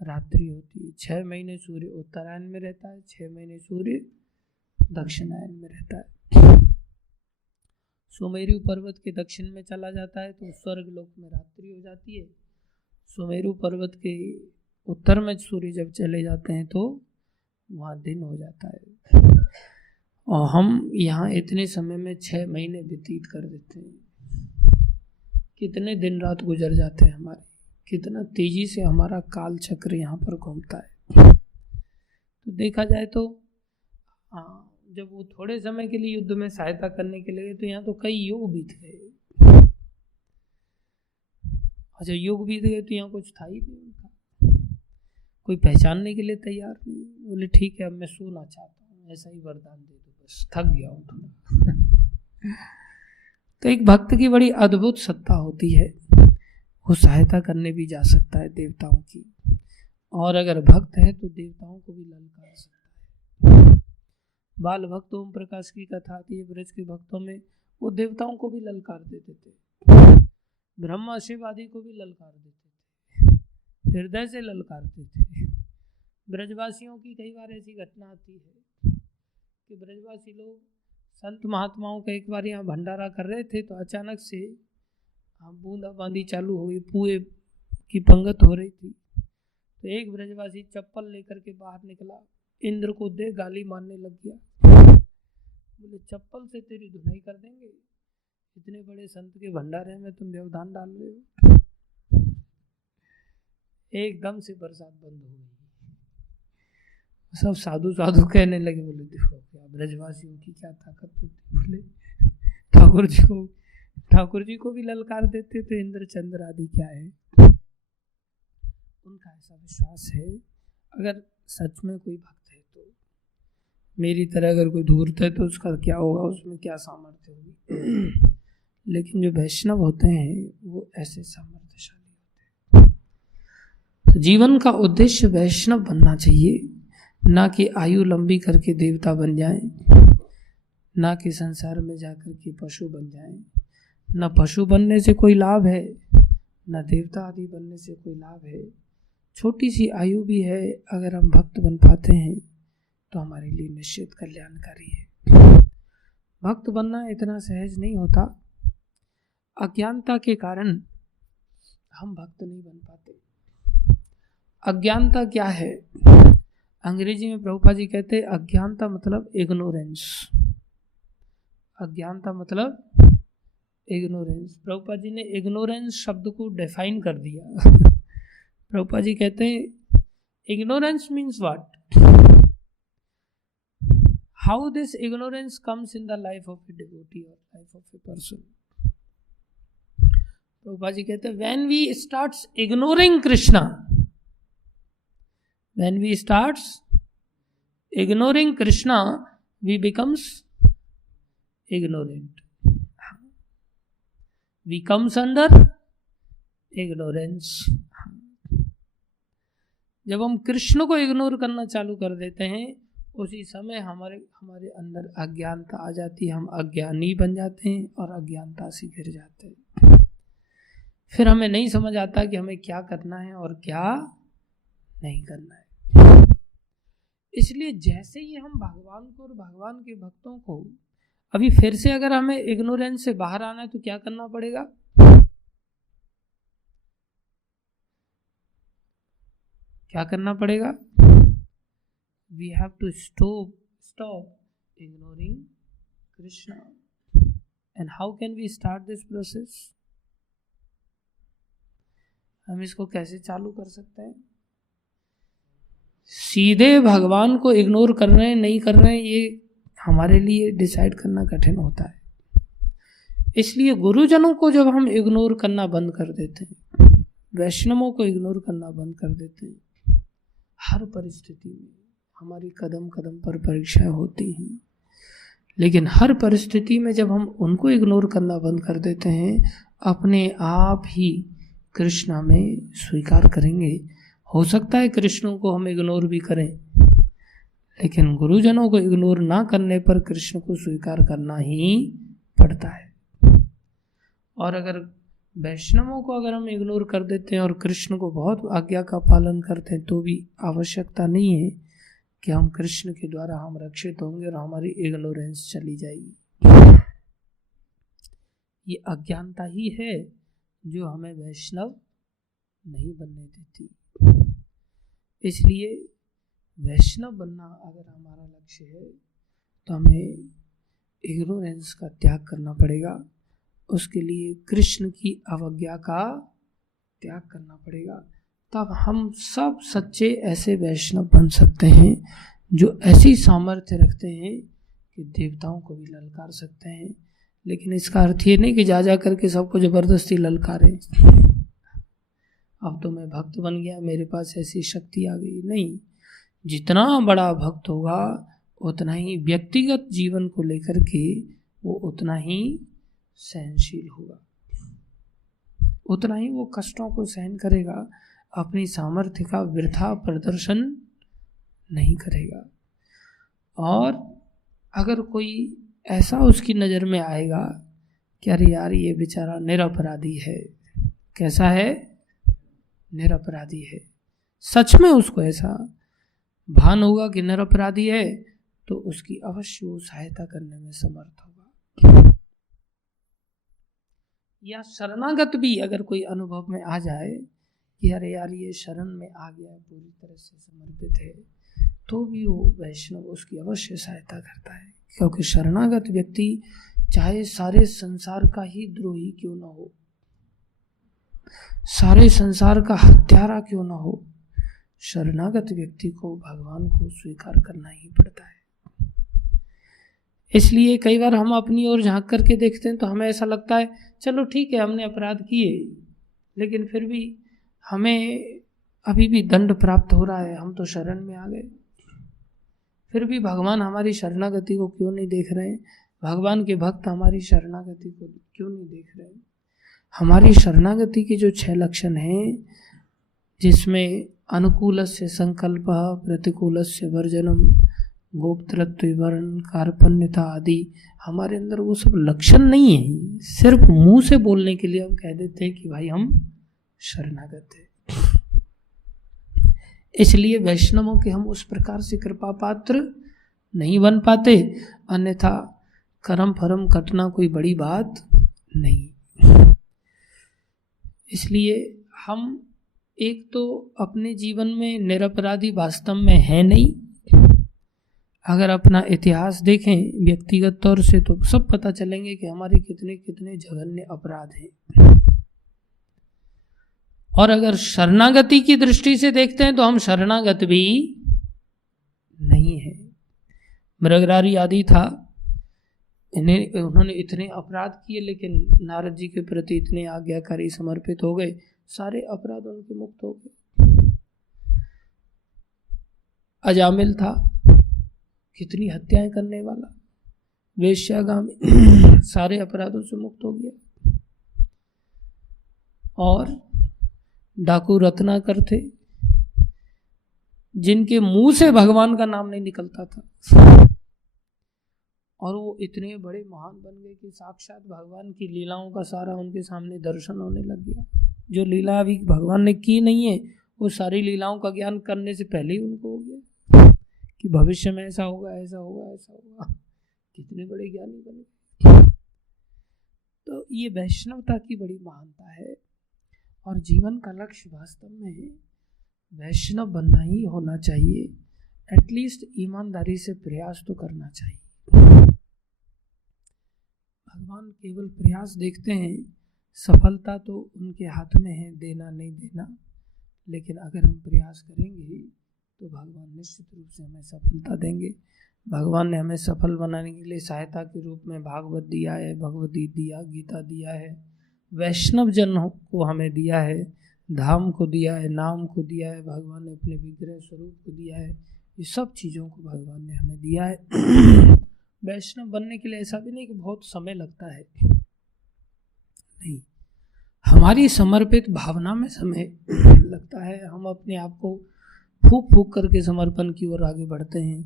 रात्रि होती है। 6 महीने सूर्य उत्तरायण में रहता है, 6 महीने सूर्य दक्षिणायन में रहता है। सुमेरु पर्वत के दक्षिण में चला जाता है तो स्वर्ग लोक में रात्रि हो जाती है। सुमेरु पर्वत के उत्तर में सूर्य जब चले जाते हैं तो वहाँ दिन हो जाता है। और हम यहाँ इतने समय में 6 महीने व्यतीत कर देते हैं। कितने दिन रात गुजर जाते हैं हमारे, कितना तेजी से हमारा काल चक्र यहाँ पर घूमता है। तो देखा जाए तो जब वो थोड़े समय के लिए युद्ध में सहायता करने के लिए तो यहाँ तो कई युग बीत गए। अच्छा, युग बीत गए तो यहाँ कुछ था ही नहीं उनका, कोई पहचानने के लिए तैयार नहीं। बोले ठीक है, अब मैं सोना चाहता हूँ, ऐसा ही वरदान दे दो, बस थक गया हूँ थोड़ा। तो एक भक्त की बड़ी अद्भुत सत्ता होती है, वो सहायता करने भी जा सकता है देवताओं की। और अगर भक्त है तो देवताओं को भी ललकार सकता है। बाल भक्त ओम प्रकाश की कथा आती है, ब्रज के भक्तों में वो देवताओं को भी ललकार देते थे, ब्रह्मा शिव आदि को भी ललकार देते थे, हृदय से ललकारते थे। ब्रजवासियों की कई बार ऐसी घटना आती है कि ब्रजवासी लोग संत महात्माओं का एक बार यहाँ भंडारा कर रहे थे तो अचानक से बूंदाबांदी चालू हो गई, पुए की पंगत हो रही थी। तो एक ब्रजवासी चप्पल लेकर के बाहर निकला, इंद्र को दे गाली मारने लग गया। बोले चप्पल से तेरी धुनाई कर देंगे, इतने बड़े संत के भंडारे में तुम व्यवधान डाल रहे हो। एकदम से बरसात बंद हो गई, सब साधु साधु कहने लगे। बोले देखो क्या ब्रजवासियों की क्या ताकत होती। बोले ठाकुर जी को भी ललकार देते तो इंद्र चंद्र आदि क्या है। उनका ऐसा विश्वास है, अगर सच में कोई भक्त है तो मेरी तरह अगर कोई धूर्त है तो उसका क्या होगा, उसमें क्या सामर्थ्य होगी। लेकिन जो वैष्णव होते हैं वो ऐसे सामर्थ्यशाली होते हैं। तो जीवन का उद्देश्य वैष्णव बनना चाहिए, ना कि आयु लंबी करके देवता बन जाएं, ना कि संसार में जाकर के पशु बन जाएं। ना पशु बनने से कोई लाभ है, ना देवता आदि बनने से कोई लाभ है। छोटी सी आयु भी है, अगर हम भक्त बन पाते हैं तो हमारे लिए निश्चित कल्याणकारी है। भक्त बनना इतना सहज नहीं होता, अज्ञानता के कारण हम भक्त नहीं बन पाते। अज्ञानता क्या है? अंग्रेजी में प्रभुपाद जी कहते हैं अज्ञानता मतलब इग्नोरेंस। अज्ञानता मतलब इग्नोरेंस। प्रभुपाद जी ने इग्नोरेंस शब्द को डिफाइन कर दिया। प्रभुपाद जी कहते हैं ignorance means what, how this ignorance comes in the life of a devotee और life of a person. Prabhupada ji कहते हैं when we starts ignoring Krishna, when we starts ignoring Krishna, we becomes ignorant. We comes under ignorance. जब हम कृष्ण को ignore करना चालू कर देते हैं, उसी समय हमारे अंदर अज्ञानता आ जाती है, हम अज्ञानी बन जाते हैं और अज्ञानता से घिर जाते हैं। फिर हमें नहीं समझ आता कि हमें क्या करना है और क्या नहीं करना है। इसलिए जैसे ही हम भगवान को और भगवान के भक्तों को, अभी फिर से अगर हमें इग्नोरेंस से बाहर आना है तो क्या करना पड़ेगा? क्या करना पड़ेगा? We have to stop ignoring Krishna. And how can we start this process? हम इसको कैसे चालू कर सकते हैं? सीधे भगवान को इग्नोर कर रहे हैं नहीं कर रहे हैं, ये हमारे लिए डिसाइड करना कठिन होता है। इसलिए गुरुजनों को जब हम इग्नोर करना बंद कर देते हैं, वैष्णवों को इग्नोर करना बंद कर देते हैं, हर परिस्थिति में हमारी कदम कदम पर परीक्षाएं होती हैं, लेकिन हर परिस्थिति में जब हम उनको इग्नोर करना बंद कर देते हैं, अपने आप ही कृष्ण में स्वीकार करेंगे। हो सकता है कृष्ण को हम इग्नोर भी करें, लेकिन गुरुजनों को इग्नोर ना करने पर कृष्ण को स्वीकार करना ही पड़ता है। और अगर वैष्णवों को अगर हम इग्नोर कर देते हैं और कृष्ण को बहुत आज्ञा का पालन करते हैं, तो भी आवश्यकता नहीं है कि हम कृष्ण के द्वारा हम रक्षित होंगे और हमारी इग्नोरेंस चली जाएगी। ये अज्ञानता ही है जो हमें वैष्णव नहीं बनने देती। इसलिए वैष्णव बनना अगर हमारा लक्ष्य है तो हमें इग्नोरेंस का त्याग करना पड़ेगा। उसके लिए कृष्ण की अवज्ञा का त्याग करना पड़ेगा। तब हम सब सच्चे ऐसे वैष्णव बन सकते हैं जो ऐसी सामर्थ्य रखते हैं कि देवताओं को भी ललकार सकते हैं। लेकिन इसका अर्थ ये नहीं कि जा जा करके सबको जबरदस्ती ललकारें, अब तो मैं भक्त बन गया, मेरे पास ऐसी शक्ति आ गई। नहीं, जितना बड़ा भक्त होगा उतना ही व्यक्तिगत जीवन को लेकर के वो उतना ही सहनशील होगा, उतना ही वो कष्टों को सहन करेगा, अपनी सामर्थ्य का वृथा प्रदर्शन नहीं करेगा। और अगर कोई ऐसा उसकी नज़र में आएगा कि अरे यार ये बेचारा निरपराधी है, कैसा है? निरपराधी है, सच में उसको ऐसा भान होगा कि निरपराधी है, तो उसकी अवश्य वो सहायता करने में समर्थ होगा। या शरणागत भी अगर कोई अनुभव में आ जाए कि अरे यार ये शरण में आ गया, पूरी तरह से समर्पित है, तो भी वो वैष्णव उसकी अवश्य सहायता करता है। क्योंकि शरणागत व्यक्ति चाहे सारे संसार का ही द्रोही क्यों न हो, सारे संसार का हत्यारा क्यों न हो, शरणागत व्यक्ति को भगवान को स्वीकार करना ही पड़ता है। इसलिए कई बार हम अपनी ओर झांक करके देखते हैं तो हमें ऐसा लगता है चलो ठीक है हमने अपराध किए, लेकिन फिर भी हमें अभी भी दंड प्राप्त हो रहा है, हम तो शरण में आ गए। फिर भी भगवान हमारी शरणागति को क्यों नहीं देख रहे हैं? भगवान के भक्त हमारी शरणागति को क्यों नहीं देख रहे हैं? हमारी शरणागति के जो 6 लक्षण हैं, जिसमें अनुकूलस्य संकल्प, प्रतिकूलस्य वर्जनम, गोप्तृत्व वर्ण, कार्पण्यता आदि, हमारे अंदर वो सब लक्षण नहीं है। सिर्फ मुंह से बोलने के लिए हम कह देते हैं कि भाई हम शरणागत हैं। इसलिए वैष्णवों के हम उस प्रकार से कृपा पात्र नहीं बन पाते, अन्यथा कर्म फरम कटना कोई बड़ी बात नहीं। इसलिए हम एक तो अपने जीवन में निरपराधी वास्तव में है नहीं। अगर अपना इतिहास देखें व्यक्तिगत तौर से तो सब पता चलेंगे कि हमारे कितने कितने जघन्य अपराध हैं। और अगर शरणागति की दृष्टि से देखते हैं तो हम शरणागत भी नहीं है। मृगरारी आदि था, उन्होंने इतने अपराध किए लेकिन नारद जी के प्रति इतने आज्ञाकारी समर्पित हो गए, सारे अपराध उनके मुक्त हो गए। अजामिल था, कितनी हत्याएं करने वाला, वेश्यागामी, सारे अपराधों से मुक्त हो गया। और डाकू रत्नाकर थे, जिनके मुंह से भगवान का नाम नहीं निकलता था, और वो इतने बड़े महान बन गए कि साक्षात भगवान की लीलाओं का सारा उनके सामने दर्शन होने लग गया। जो लीला अभी भगवान ने की नहीं है, वो सारी लीलाओं का ज्ञान करने से पहले ही उनको हो गया कि भविष्य में ऐसा होगा, ऐसा होगा, ऐसा होगा। कितने बड़े ज्ञानी बन गए। तो ये वैष्णवता की बड़ी महानता है, और जीवन का लक्ष्य वास्तव में वैष्णव बनना ही होना चाहिए। एटलीस्ट ईमानदारी से प्रयास तो करना चाहिए। भगवान केवल प्रयास देखते हैं, सफलता तो उनके हाथ में है, देना नहीं देना। लेकिन अगर हम प्रयास करेंगे तो भगवान निश्चित रूप से हमें सफलता देंगे। भगवान ने हमें सफल बनाने के लिए सहायता के रूप में भागवत दिया है, भगवद्गीता दिया, गीता दिया है, वैष्णव जन को हमें दिया है, धाम को दिया है, नाम को दिया है, भगवान ने अपने विग्रह स्वरूप को दिया है। ये सब चीज़ों को भगवान ने हमें दिया है। वैष्णव बनने के लिए ऐसा भी नहीं कि बहुत समय लगता है, नहीं, हमारी समर्पित भावना में समय लगता है। हम अपने आप को फूक फूक करके समर्पण की ओर आगे बढ़ते हैं।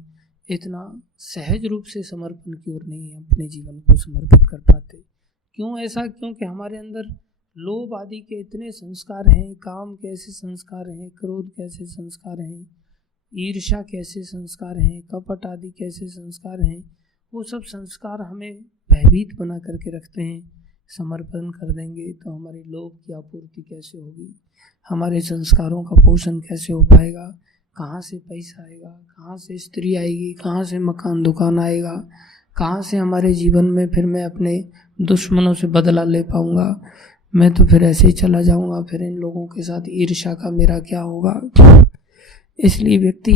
इतना सहज रूप से समर्पण की ओर नहीं अपने जीवन को समर्पित कर पाते। क्यों ऐसा? क्योंकि हमारे अंदर लोभ आदि के इतने संस्कार हैं, काम कैसे संस्कार हैं, क्रोध कैसे संस्कार हैं, ईर्ष्या कैसे संस्कार हैं, कपट आदि कैसे संस्कार हैं। वो सब संस्कार हमें भयभीत बना करके रखते हैं। समर्पण कर देंगे तो हमारे लोभ की आपूर्ति कैसे होगी, हमारे संस्कारों का पोषण कैसे हो पाएगा, कहाँ से पैसा आएगा, कहाँ से स्त्री आएगी, कहाँ से मकान दुकान आएगा, कहाँ से हमारे जीवन में फिर मैं अपने दुश्मनों से बदला ले पाऊंगा। मैं तो फिर ऐसे ही चला जाऊंगा, फिर इन लोगों के साथ ईर्ष्या का मेरा क्या होगा। इसलिए व्यक्ति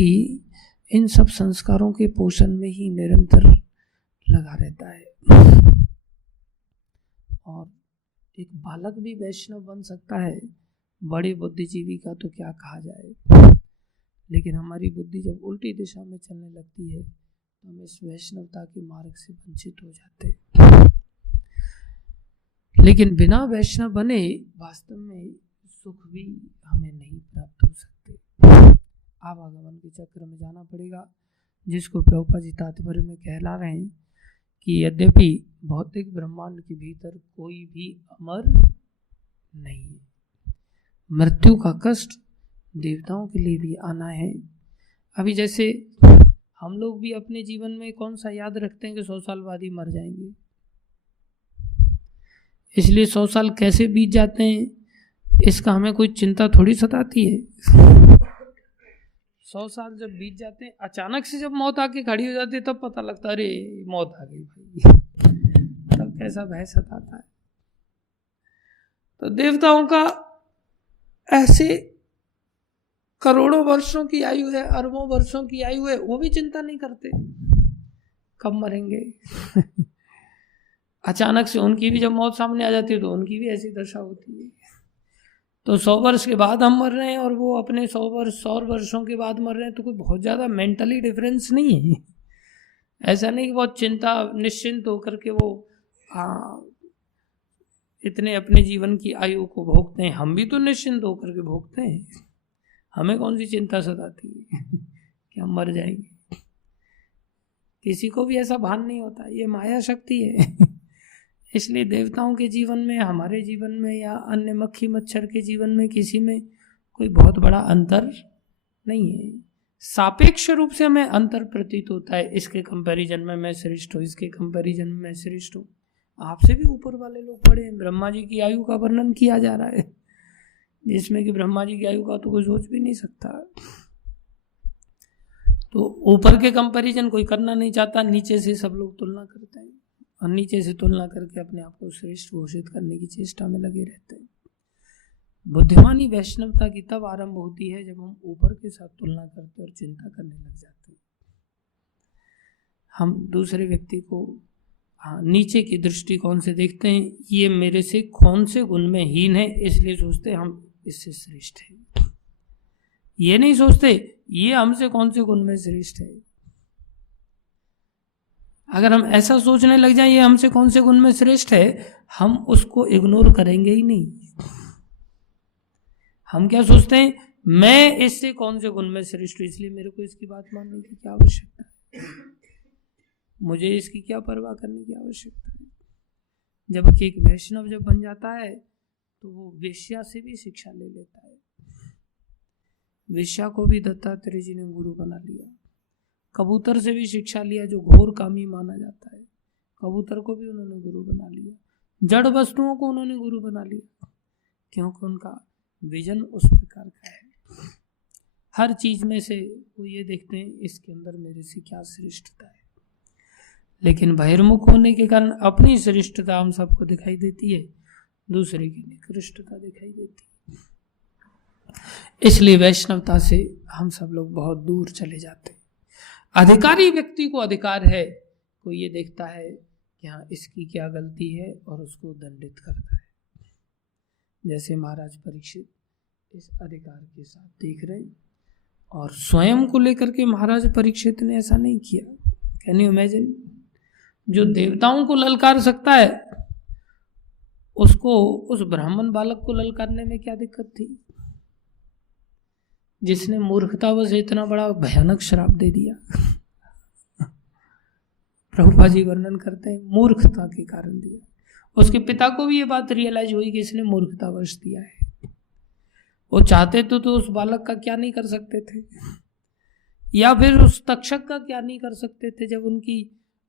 इन सब संस्कारों के पोषण में ही निरंतर लगा रहता है। और एक बालक भी वैष्णव बन सकता है, बड़े बुद्धिजीवी का तो क्या कहा जाए। लेकिन हमारी बुद्धि जब उल्टी दिशा में चलने लगती है तो हम इस वैष्णवता के मार्ग से वंचित हो जाते हैं। लेकिन बिना वैष्णव बने वास्तव में सुख भी हमें नहीं प्राप्त हो सकते। आवागमन के चक्र में जाना पड़ेगा, जिसको प्रभुपाद जी तात्पर्य में कहला रहे हैं कि यद्यपि भौतिक ब्रह्मांड के भीतर कोई भी अमर नहीं है, मृत्यु का कष्ट देवताओं के लिए भी आना है। अभी जैसे हम लोग भी अपने जीवन में कौन सा याद रखते हैं कि 100 साल बाद ही मर जाएंगे, इसलिए 100 साल कैसे बीत जाते हैं इसका हमें कोई चिंता थोड़ी सताती है। 100 साल जब बीत जाते हैं, अचानक से जब मौत आके खड़ी हो जाती है तब पता लगता है अरे मौत आ गई भाई, तब कैसा भय सताता है। तो देवताओं का ऐसे करोड़ों वर्षों की आयु है, अरबों वर्षों की आयु है, वो भी चिंता नहीं करते कब मरेंगे। अचानक से उनकी भी जब मौत सामने आ जाती है तो उनकी भी ऐसी दशा होती है। तो 100 वर्ष के बाद हम मर रहे हैं और वो अपने 100 वर्षों के बाद मर रहे हैं, तो कोई बहुत ज़्यादा मेंटली डिफरेंस नहीं है। ऐसा नहीं कि बहुत चिंता निश्चिंत होकर के वो इतने अपने जीवन की आयु को भोगते हैं। हम भी तो निश्चिंत होकर के भोगते हैं, हमें कौन सी चिंता सताती है कि हम मर जाएंगे। किसी को भी ऐसा भान नहीं होता, ये माया शक्ति है। इसलिए देवताओं के जीवन में, हमारे जीवन में या अन्य मक्खी मच्छर के जीवन में किसी में कोई बहुत बड़ा अंतर नहीं है। सापेक्ष रूप से हमें अंतर प्रतीत होता है, इसके कंपैरिजन में मैं श्रेष्ठ हूँ, इसके कंपैरिजन में मैं श्रेष्ठ हूँ। आपसे भी ऊपर वाले लोग पड़े हैं। ब्रह्मा जी की आयु का वर्णन किया जा रहा है, जिसमें कि ब्रह्मा जी की आयु का तो कोई सोच भी नहीं सकता। तो ऊपर के कंपैरिजन कोई करना नहीं चाहता, नीचे से सब लोग तुलना करते हैं और नीचे से तुलना करके अपने आप को श्रेष्ठ घोषित करने की चेष्टा में लगे रहते हैं। बुद्धिमानी वैष्णवता की तब आरंभ होती है जब हम ऊपर के साथ तुलना करते और चिंता करने लग जाते हैं। हम दूसरे व्यक्ति को नीचे की दृष्टिकोण से देखते हैं, ये मेरे से कौन से गुण में हीन है, इसलिए सोचते हैं हम इससे श्रेष्ठ है। ये नहीं सोचते ये हमसे कौन से गुण में श्रेष्ठ है। अगर हम ऐसा सोचने लग जाएं ये हमसे कौन से गुण में श्रेष्ठ है, हम उसको इग्नोर करेंगे ही नहीं। हम क्या सोचते हैं, मैं इससे कौन से गुण में श्रेष्ठ, इसलिए मेरे को इसकी बात मानने की क्या आवश्यकता है, मुझे इसकी क्या परवाह करने की आवश्यकता है। जब एक वैष्णव जब बन जाता है तो वो वेश्या से भी शिक्षा ले लेता है। वेश्या को भी दत्तात्रेय जी ने गुरु बना लिया। कबूतर से भी शिक्षा लिया जो घोर कामी माना जाता है, कबूतर को भी उन्होंने गुरु बना लिया। जड़ वस्तुओं को उन्होंने गुरु बना लिया, क्योंकि उनका विजन उस प्रकार का है। हर चीज में से वो ये देखते हैं इसके अंदर मेरे से क्या श्रेष्ठता है। लेकिन बहिर्मुख होने के कारण अपनी श्रेष्ठता हम सबको दिखाई देती है, दूसरे की निकृष्टता दिखाई देती है। इसलिए वैष्णवता से हम सब लोग बहुत दूर चले जाते हैं। अधिकारी व्यक्ति को अधिकार है, कोई ये देखता है कि हाँ इसकी क्या गलती है और उसको दंडित करता है। जैसे महाराज परीक्षित इस अधिकार के साथ देख रहे हैं, और स्वयं को लेकर के महाराज परीक्षित ने ऐसा नहीं किया। कैन यू इमेजिन, जो देवताओं को ललकार सकता है उसको, उस ब्राह्मण बालक को ललकारने में क्या दिक्कत थी, जिसने मूर्खतावश इतना बड़ा भयानक श्राप दे दिया। प्रभुपाद जी वर्णन करते हैं मूर्खता के कारण दिया। उसके पिता को भी ये बात रियलाइज हुई कि इसने मूर्खतावश दिया है। वो चाहते तो उस बालक का क्या नहीं कर सकते थे, या फिर उस तक्षक का क्या नहीं कर सकते थे। जब उनकी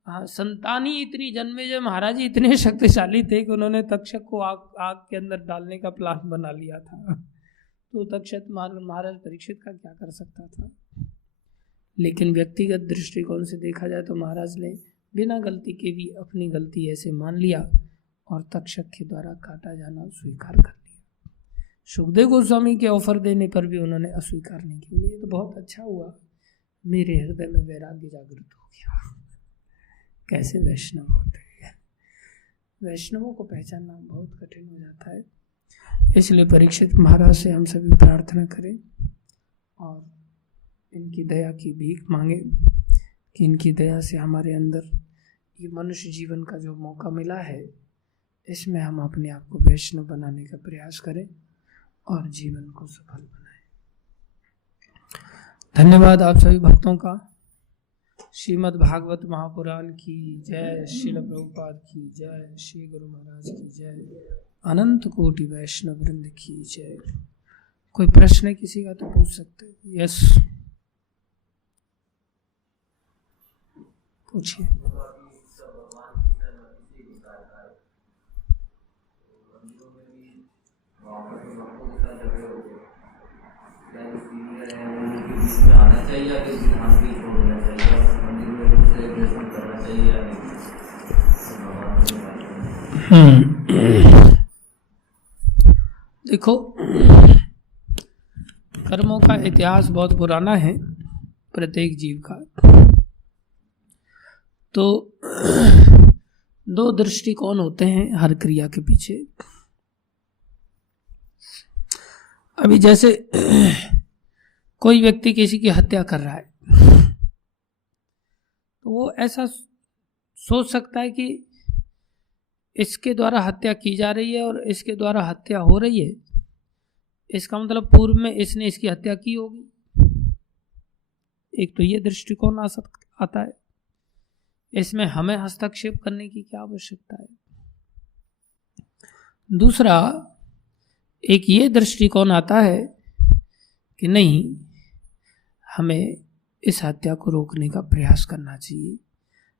संतान ही इतनी जन्मे, जब महाराज जी इतने शक्तिशाली थे कि उन्होंने तक्षक को आग के अंदर डालने का प्लान बना लिया था, तो तक्षक महाराज परीक्षित का क्या कर सकता था। लेकिन व्यक्तिगत दृष्टिकोण से देखा जाए तो महाराज ने बिना गलती के भी अपनी गलती ऐसे मान लिया और तक्षक के द्वारा काटा जाना स्वीकार कर लिया। सुखदेव गोस्वामी के ऑफर देने पर भी उन्होंने अस्वीकार नहीं किया। ये तो बहुत अच्छा हुआ, मेरे हृदय में वैराग्य जागृत हो गया। कैसे वैष्णव होते हैं, वैष्णवों को पहचानना बहुत कठिन हो जाता है। इसलिए परीक्षित महाराज से हम सभी प्रार्थना करें और इनकी दया की भीख मांगे कि इनकी दया से हमारे अंदर ये मनुष्य जीवन का जो मौका मिला है, इसमें हम अपने आप को वैष्णव बनाने का प्रयास करें और जीवन को सफल बनाएं। धन्यवाद आप सभी भक्तों का। श्रीमद् भागवत महापुराण की जय, श्रील प्रभुपाद की जय, श्री गुरु महाराज की जय, अनंत कोटि वैष्णव वृंद की जय। कोई प्रश्न है किसी का तो पूछ सकते हैं। यस, पूछिए। देखो, कर्मों का इतिहास बहुत पुराना है प्रत्येक जीव का। तो दो दृष्टिकोण होते हैं हर क्रिया के पीछे। अभी जैसे कोई व्यक्ति किसी की हत्या कर रहा है, तो वो ऐसा सोच सकता है कि इसके द्वारा हत्या की जा रही है और इसके द्वारा हत्या हो रही है, इसका मतलब पूर्व में इसने इसकी हत्या की होगी। एक तो ये दृष्टिकोण आता है, इसमें हमें हस्तक्षेप करने की क्या आवश्यकता है। दूसरा एक ये दृष्टिकोण आता है कि नहीं, हमें इस हत्या को रोकने का प्रयास करना चाहिए,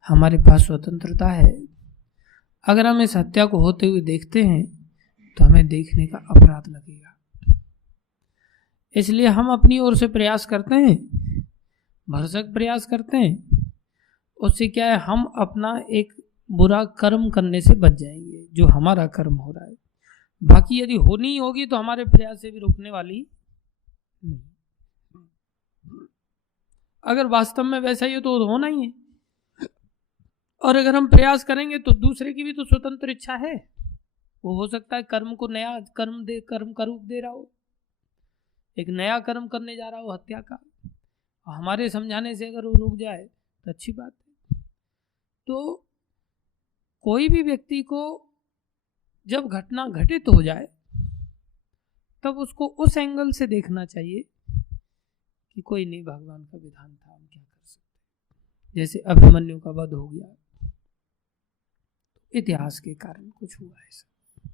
हमारे पास स्वतंत्रता है। अगर हम इस हत्या को होते हुए देखते हैं तो हमें देखने का अपराध लगेगा, इसलिए हम अपनी ओर से प्रयास करते हैं, भरसक प्रयास करते हैं। उससे क्या है, हम अपना एक बुरा कर्म करने से बच जाएंगे जो हमारा कर्म हो रहा है। बाकी यदि होनी होगी तो हमारे प्रयास से भी रुकने वाली नहीं। अगर वास्तव में वैसा ही हो तो होना ही है। और अगर हम प्रयास करेंगे तो दूसरे की भी तो स्वतंत्र इच्छा है, वो हो सकता है कर्म को नया कर्म का रूप दे रहा हो, एक नया कर्म करने जा रहा हो हत्या का, हमारे समझाने से अगर वो रुक जाए तो अच्छी बात है। तो कोई भी व्यक्ति को जब घटना घटित हो जाए तब उसको उस एंगल से देखना चाहिए कि कोई नहीं, भगवान का विधान था, हम क्या कर सकते। जैसे अभिमन्यु का वध हो गया, इतिहास के कारण कुछ हुआ ऐसा।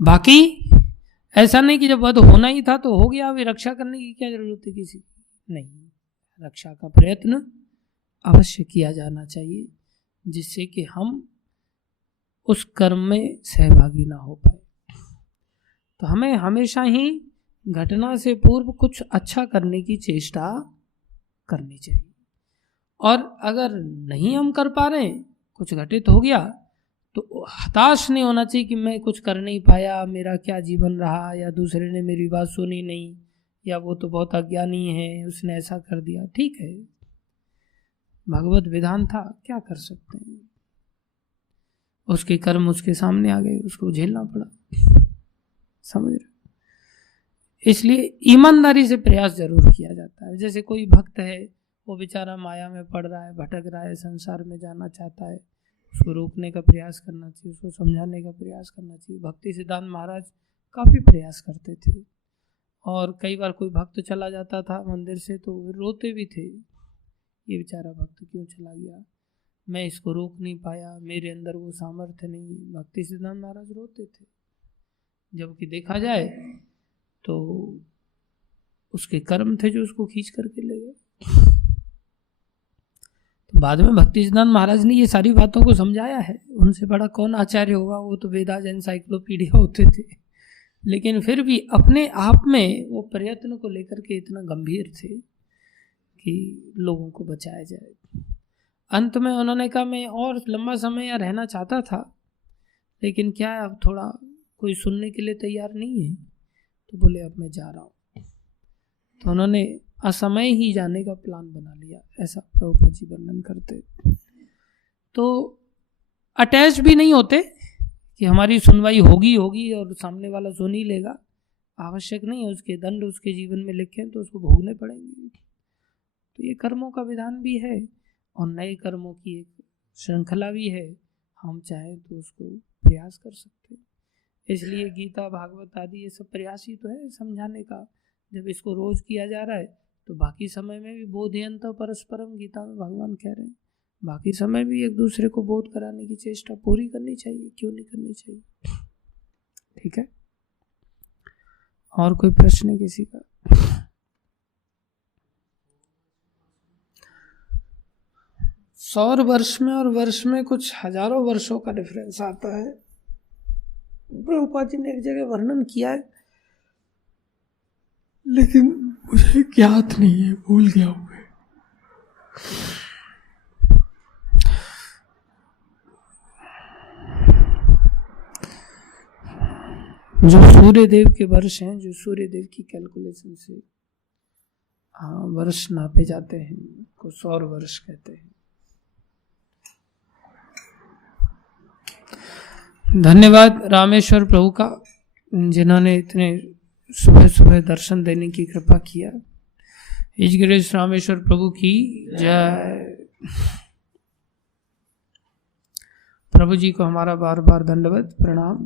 बाकी ऐसा नहीं कि जब वध होना ही था तो हो गया, अभी रक्षा करने की क्या जरूरत है किसी की, नहीं, रक्षा का प्रयत्न अवश्य किया जाना चाहिए, जिससे कि हम उस कर्म में सहभागी ना हो पाए। तो हमें हमेशा ही घटना से पूर्व कुछ अच्छा करने की चेष्टा करनी चाहिए, और अगर नहीं हम कर पा रहे, कुछ घटित हो गया, तो हताश नहीं होना चाहिए कि मैं कुछ कर नहीं पाया, मेरा क्या जीवन रहा, या दूसरे ने मेरी बात सुनी नहीं, या वो तो बहुत अज्ञानी है, उसने ऐसा कर दिया। ठीक है, भगवत विधान था, क्या कर सकते हैं, उसके कर्म उसके सामने आ गए, उसको झेलना पड़ा, समझ रहे। इसलिए ईमानदारी से प्रयास जरूर किया जाता है। जैसे कोई भक्त है, वो बेचारा माया में पड़ रहा है, भटक रहा है, संसार में जाना चाहता है, उसको रोकने का प्रयास करना चाहिए, उसको समझाने का प्रयास करना चाहिए। भक्ति सिद्धांत महाराज काफ़ी प्रयास करते थे, और कई बार कोई भक्त चला जाता था मंदिर से तो रोते भी थे, ये बेचारा भक्त क्यों चला गया, मैं इसको रोक नहीं पाया, मेरे अंदर वो सामर्थ्य नहीं। भक्ति सिद्धांत महाराज रोते थे, जबकि देखा जाए तो उसके कर्म थे जो उसको खींच करके ले गए। तो बाद में भक्ति सिद्धांत महाराज ने ये सारी बातों को समझाया है, उनसे बड़ा कौन आचार्य होगा, वो तो वेदास एनसाइक्लोपीडिया होते थे, लेकिन फिर भी अपने आप में वो प्रयत्न को लेकर के इतना गंभीर थे कि लोगों को बचाया जाए। अंत में उन्होंने कहा मैं और लंबा समय यहाँ रहना चाहता था, लेकिन क्या है अब थोड़ा कोई सुनने के लिए तैयार नहीं है, तो बोले अब मैं जा रहा हूँ। तो उन्होंने असमय ही जाने का प्लान बना लिया, ऐसा प्रभुपाद जी वर्णन करते। तो अटैच भी नहीं होते कि हमारी सुनवाई होगी और सामने वाला सुन ही लेगा, आवश्यक नहीं है, उसके दंड उसके जीवन में लिखे तो उसको भोगने पड़ेंगे। तो ये कर्मों का विधान भी है, और नए कर्मों की एक श्रृंखला भी है, हम चाहें तो उसको प्रयास कर सकते हैं। इसलिए गीता भागवत आदि ये सब प्रयास ही तो है समझाने का। जब इसको रोज किया जा रहा है तो बाकी समय में भी बोधयंत परस्परम, गीता में भगवान कह रहे हैं, बाकी समय भी एक दूसरे को बोध कराने की चेष्टा पूरी करनी चाहिए, क्यों नहीं करनी चाहिए। ठीक है, और कोई प्रश्न किसी का? सौर वर्ष में और वर्ष में कुछ हजारों वर्षों का डिफरेंस आता है। प्रभुपाद जी ने एक जगह वर्णन किया है, लेकिन मुझे ज्ञात नहीं है, भूल गया हूँ। जो सूर्य देव के वर्ष हैं, जो सूर्य देव की कैलकुलेशन से वर्ष नापे जाते हैं, को सौर वर्ष कहते हैं। धन्यवाद रामेश्वर प्रभु का, जिन्होंने इतने सुबह सुबह दर्शन देने की कृपा किया। इस गिरीश रामेश्वर प्रभु की जय। प्रभु जी को हमारा बार बार दंडवत प्रणाम।